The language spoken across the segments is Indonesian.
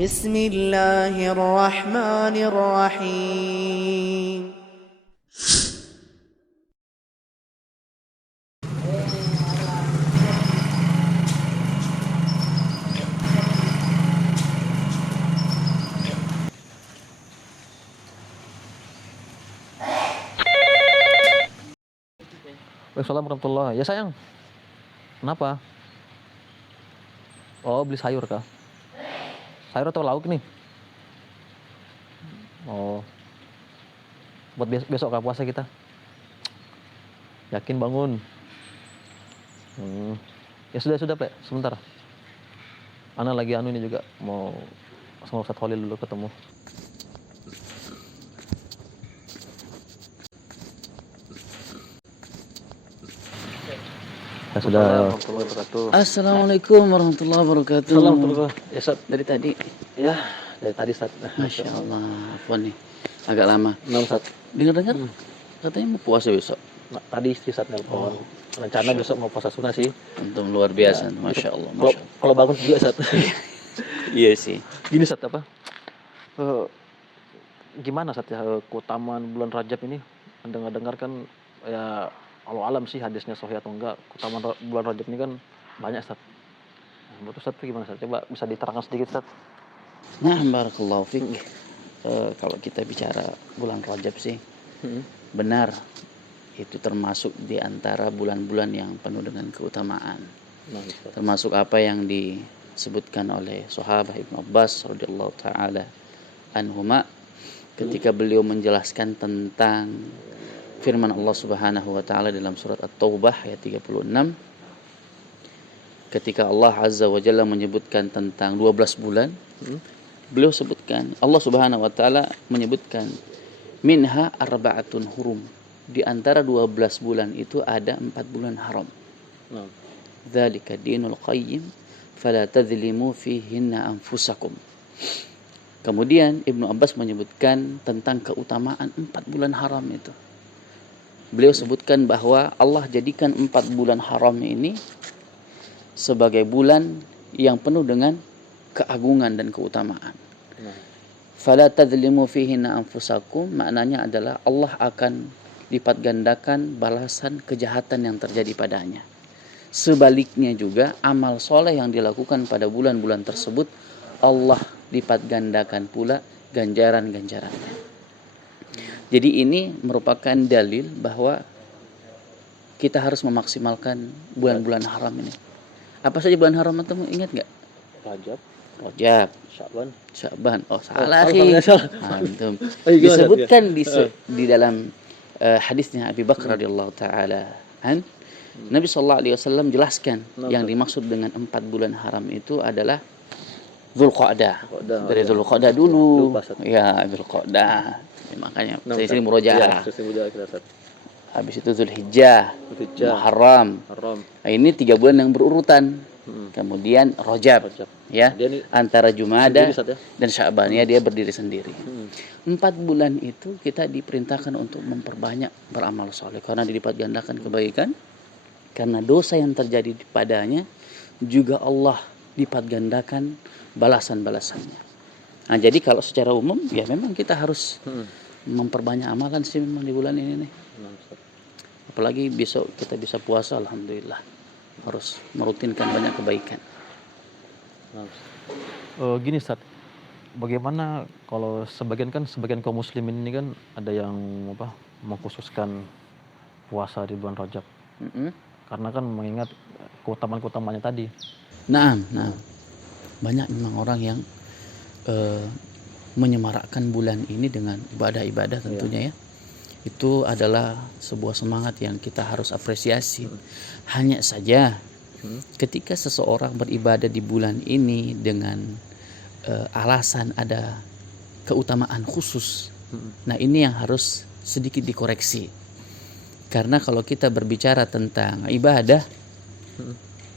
بسم الله الرحمن الرحيم. Waalaikumsalam warahmatullahi. Ya sayang. Kenapa? Oh, beli sayur kah? Sayur atau lauk nih? Oh. Buat besok kah puasa kita? Yakin bangun? Ya sudah Pak. Sebentar. Ana lagi ini juga mau sama Ustaz Khalil dulu ketemu. Ya sudah. Assalamualaikum warahmatullahi wabarakatuh. Assalamualaikum. Ya Ustaz. Dari tadi? Ya, dari tadi Ustaz. Masya Allah, Afwan nih. Agak lama. Ustaz. Dengar-dengar katanya mau puasa besok. Nah, tadi istri Ustaz nelpon. Rencana besok mau puasa sunnah sih. Untung luar biasa, ya. Masya Allah. Kalau bangun juga Ustaz. Iya sih. Gini Ustaz apa? Gimana Ustaz ya keutamaan bulan Rajab ini? Dengar kan ya Allah alam sih hadisnya sahih atau enggak. Keutamaan bulan Rajab ini kan banyak Ustaz. Menurut Ustaz itu gimana Ustaz? Coba bisa diterangkan sedikit Ustaz. Nah, barakallahu fiik. Kalau kita bicara bulan Rajab sih, benar itu termasuk di antara bulan-bulan yang penuh dengan keutamaan. Termasuk apa yang disebutkan oleh sahabat Ibnu Abbas radhiyallahu taala anhuma ketika beliau menjelaskan tentang firman Allah Subhanahu wa taala dalam surat At-Taubah ayat 36, ketika Allah Azza wa Jalla menyebutkan tentang 12 bulan, beliau sebutkan, Allah Subhanahu wa taala menyebutkan minha arba'atun hurum. Di antara 12 bulan itu ada 4 bulan haram. Dzalika dinul qayyim fala tadzlimu fihinna anfusakum. Kemudian Ibnu Abbas menyebutkan tentang keutamaan 4 bulan haram itu. Beliau sebutkan bahwa Allah jadikan 4 bulan haram ini sebagai bulan yang penuh dengan keagungan dan keutamaan. Fala tadzlimu fihinna anfusakum, maknanya adalah Allah akan lipat gandakan balasan kejahatan yang terjadi padanya. Sebaliknya juga amal soleh yang dilakukan pada bulan-bulan tersebut Allah lipat gandakan pula ganjaran-ganjarannya. Jadi ini merupakan dalil bahwa kita harus memaksimalkan bulan-bulan haram ini. Apa saja bulan haram teman ingat nggak? Rajab, Sya'ban. Oh salah sih. Antum. Disebutkan di dalam hadisnya Abi Bakar radhiyallahu taala an, Nabi sallallahu alaihi wasallam jelaskan yang dimaksud dengan 4 bulan haram itu adalah Dzulqa'dah. Dari Dzulqa'dah dulu. Ya, Dzulqa'dah. Ya, makanya saya sini murojaah. Habis itu Dzulhijjah, Muharram. Nah, ini 3 bulan yang berurutan. Kemudian Rajab. Ya, antara Jumada dan Sya'ban, ya, dia berdiri sendiri. 4 bulan itu kita diperintahkan untuk memperbanyak beramal soleh karena dilipat gandakan kebaikan, karena dosa yang terjadi padanya juga Allah lipat gandakan balasan-balasannya. Nah, jadi kalau secara umum ya memang kita harus memperbanyak amalan sih memang di bulan ini nih. Apalagi besok kita bisa puasa, alhamdulillah. Harus merutinkan banyak kebaikan. Gini Ustaz, bagaimana kalau sebagian kaum muslimin ini kan ada yang mengkhususkan puasa di bulan Rajab. Karena kan mengingat keutamaan-keutamaannya tadi. Nah, banyak memang orang yang menyemarakkan bulan ini dengan ibadah-ibadah tentunya ya. Itu adalah sebuah semangat yang kita harus apresiasi. Hanya saja ketika seseorang beribadah di bulan ini dengan alasan ada keutamaan khusus, nah ini yang harus sedikit dikoreksi. Karena kalau kita berbicara tentang ibadah,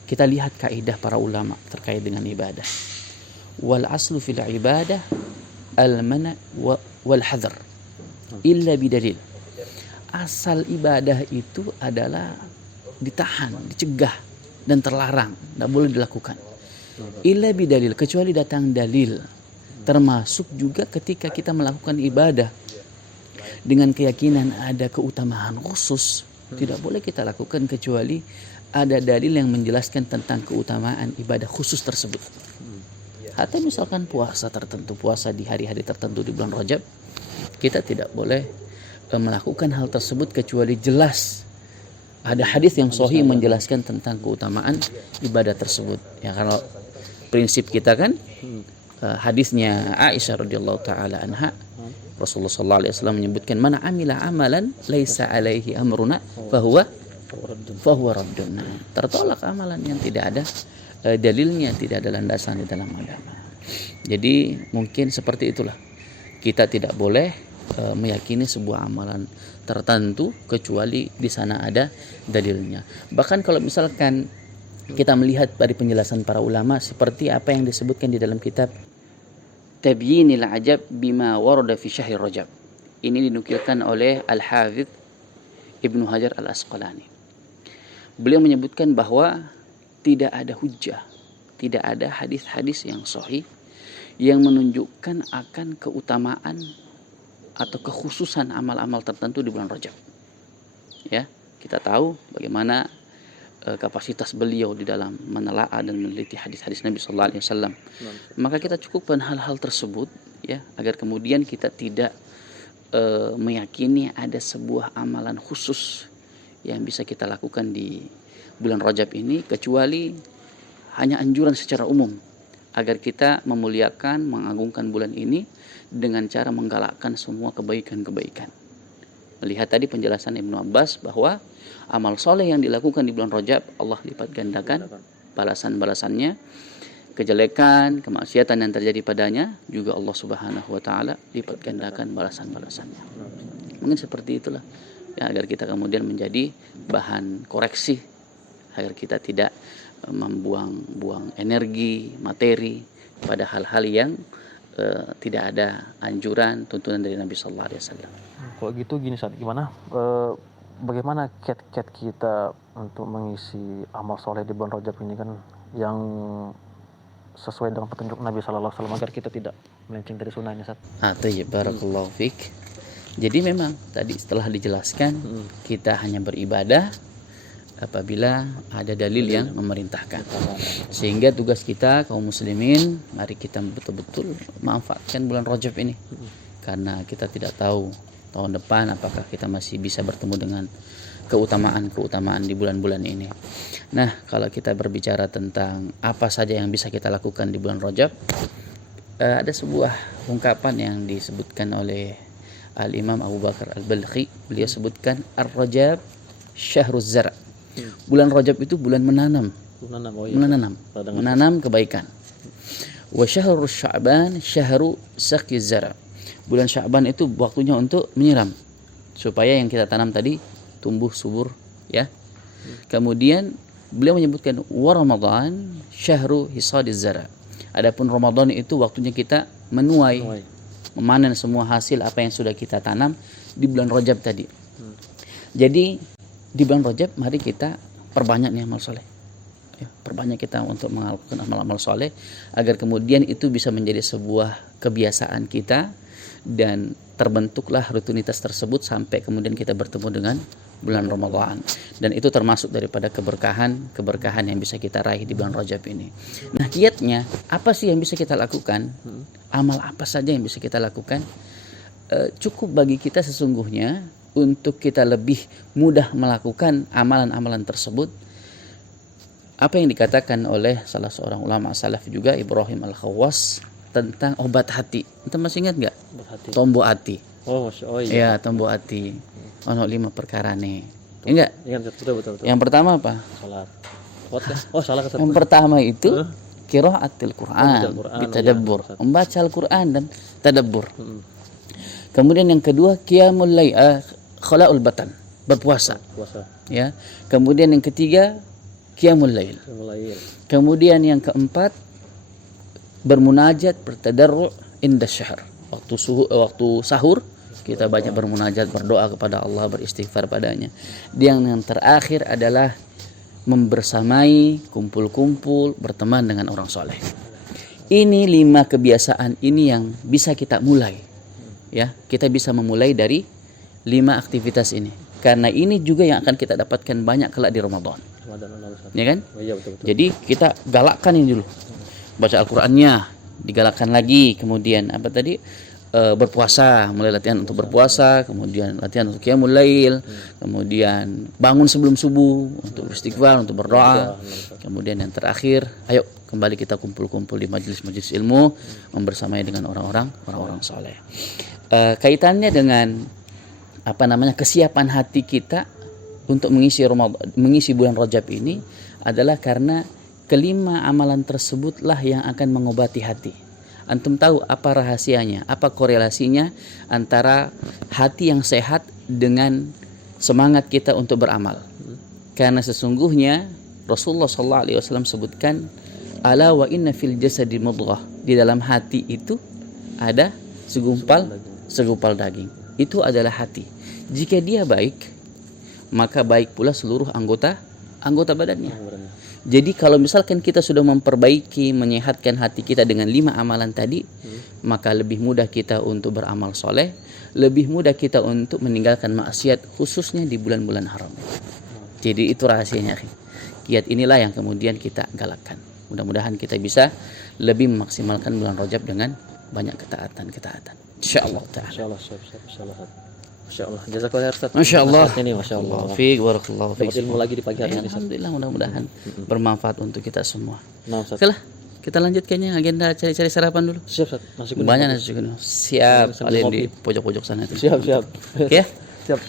kita lihat kaidah para ulama terkait dengan ibadah. Wal aslu fil ibadah al-mana' wal hadar illa bidalil. Asal ibadah itu adalah ditahan, dicegah dan terlarang, tidak boleh dilakukan. Illa bidalil, kecuali datang dalil. Termasuk juga ketika kita melakukan ibadah dengan keyakinan ada keutamaan khusus, tidak boleh kita lakukan kecuali ada dalil yang menjelaskan tentang keutamaan ibadah khusus tersebut. Atau misalkan puasa tertentu, puasa di hari-hari tertentu di bulan Rajab, kita tidak boleh melakukan hal tersebut kecuali jelas ada hadis yang sahih menjelaskan tentang keutamaan ibadah tersebut. Ya, kalau prinsip kita kan hadisnya Aisyah radhiyallahu taala anha, Rasulullah sallallahu alaihi wasallam menyebutkan mana amila amalan laisa alaihi amruna fahuwa raddun. Tertolak amalan yang tidak ada dalilnya, tidak ada landasan di dalam agama. Jadi mungkin seperti itulah. Kita tidak boleh meyakini sebuah amalan tertentu kecuali di sana ada dalilnya. Bahkan kalau misalkan kita melihat dari penjelasan para ulama seperti apa yang disebutkan di dalam kitab Tabyinil Ajab bima warada fi Syahr Rajab. Ini dinukilkan oleh Al-Hafidz Ibnu Hajar Al-Asqalani. Beliau menyebutkan bahwa tidak ada hujjah, tidak ada hadis-hadis yang sahih yang menunjukkan akan keutamaan atau kekhususan amal-amal tertentu di bulan Rajab. Ya, kita tahu bagaimana kapasitas beliau di dalam menelaah dan meneliti hadis-hadis Nabi sallallahu alaihi wasallam. Maka kita cukupkan hal-hal tersebut ya, agar kemudian kita tidak meyakini ada sebuah amalan khusus yang bisa kita lakukan di bulan Rajab ini, kecuali hanya anjuran secara umum agar kita memuliakan, mengagungkan bulan ini dengan cara menggalakkan semua kebaikan-kebaikan. Melihat tadi penjelasan Ibnu Abbas bahwa amal soleh yang dilakukan di bulan Rajab Allah lipat gandakan balasan-balasannya. Kejelekan, kemaksiatan yang terjadi padanya juga Allah Subhanahu wa taala lipat gandakan balasan-balasannya. Mungkin seperti itulah ya, agar kita kemudian menjadi bahan koreksi, agar kita tidak membuang-buang energi, materi pada hal-hal yang tidak ada anjuran, tuntunan dari Nabi sallallahu alaihi wasallam. Kalau gitu gini saat gimana? Bagaimana kiat-kiat kita untuk mengisi amal soleh di bulan Rajab ini kan yang sesuai dengan petunjuk Nabi sallallahu alaihi wasallam agar kita tidak melenceng dari sunnah ini, Ustaz? Tayyib, barakallahu fiik. Jadi memang tadi setelah dijelaskan kita hanya beribadah apabila ada dalil yang memerintahkan. Sehingga tugas kita kaum muslimin, mari kita betul-betul manfaatkan bulan Rajab ini. Karena kita tidak tahu tahun depan apakah kita masih bisa bertemu dengan keutamaan-keutamaan di bulan-bulan ini. Nah, kalau kita berbicara tentang apa saja yang bisa kita lakukan di bulan Rajab, ada sebuah ungkapan yang disebutkan oleh Al-Imam Abu Bakar Al-Balkhi. Beliau sebutkan Ar-Rajab Syahruz Zar'. Bulan Rajab itu bulan menanam. Menanam kebaikan. Wa syahrus Sya'ban syahru saqyiz zar'. Bulan Sya'ban itu waktunya untuk menyiram supaya yang kita tanam tadi tumbuh subur ya. Kemudian beliau menyebutkan wa Ramadan syahru hisadiz zar'. Adapun Ramadan itu waktunya kita menuai, memanen semua hasil apa yang sudah kita tanam di bulan Rajab tadi. Jadi di bulan Rajab mari kita perbanyak nih amal soleh ya, perbanyak kita untuk melakukan amal-amal soleh agar kemudian itu bisa menjadi sebuah kebiasaan kita dan terbentuklah rutinitas tersebut sampai kemudian kita bertemu dengan bulan Ramadan. Dan itu termasuk daripada keberkahan yang bisa kita raih di bulan Rajab ini. Nah, kiatnya apa sih yang bisa kita lakukan? Amal apa saja yang bisa kita lakukan? Cukup bagi kita sesungguhnya untuk kita lebih mudah melakukan amalan-amalan tersebut, apa yang dikatakan oleh salah seorang ulama salaf juga, Ibrahim Al-Khawwas, tentang obat hati. Ente masih ingat nggak? Tombo hati. Oh iya. Ya, tombo hati. Ono 5 perkara nih. Enggak? Betul. Yang pertama apa? Salat. Salah. Yang pertama itu qiraatul Quran, bitadabbur. Membaca Al-Qur'an dan tadabbur. Kemudian yang kedua qiyamul lail, khala'ul batan, berpuasa. Ya. Kemudian yang ketiga qiyamul lail. Kemudian yang keempat bermunajat, bertadarru' inda syahr. Waktu sahur kita banyak bermunajat, berdoa kepada Allah, beristighfar padanya. Yang terakhir adalah membersamai, kumpul-kumpul, berteman dengan orang soleh. Ini 5 kebiasaan ini yang bisa kita mulai. Ya, kita bisa memulai dari 5 aktivitas ini. Karena ini juga yang akan kita dapatkan banyak kelak di Ramadan. Ya kan? Oh, iya betul. Jadi kita galakkan ini dulu. Baca Al-Qur'annya, digalakkan lagi, kemudian apa tadi? Berpuasa, mulai latihan untuk berpuasa, kemudian latihan untuk qiyamul lail, kemudian bangun sebelum subuh untuk beristighfar, untuk berdoa. Kemudian yang terakhir, ayo kembali kita kumpul-kumpul di majelis-majelis ilmu, membersamai dengan orang-orang saleh. Kaitannya dengan kesiapan hati kita untuk mengisi bulan Rajab ini adalah karena kelima amalan tersebutlah yang akan mengobati hati. Antum tahu apa rahasianya, apa korelasinya antara hati yang sehat dengan semangat kita untuk beramal. Karena sesungguhnya Rasulullah SAW sebutkan, ala wa inna fil jasadi mudghah, di dalam hati itu ada segumpal daging. Itu adalah hati. Jika dia baik, maka baik pula seluruh anggota badannya. Jadi kalau misalkan kita sudah memperbaiki, menyehatkan hati kita dengan 5 amalan tadi, maka lebih mudah kita untuk beramal soleh, lebih mudah kita untuk meninggalkan maksiat, khususnya di bulan-bulan haram. Jadi itu rahasianya. Kiat inilah yang kemudian kita galakkan. Mudah-mudahan kita bisa lebih memaksimalkan bulan Rajab dengan banyak ketaatan. Insyaallah ta'ala. Masyaallah. Jazakallahu khairan. Masyaallah. Ini masyaallah. Fiik, barakallahu fiik. Dapat ilmu lagi di pagi hari ini. Alhamdulillah, mudah-mudahan bermanfaat untuk kita semua. Nah, Ustaz. Oke lah, kita lanjut kayaknya agenda cari-cari sarapan dulu. Siap, Ustaz. Nasi kuning. Banyak nasi kuning. Siap, Sambil paling di ngopi. pojok-pojok sana itu. Siap. Oke ya? Siap.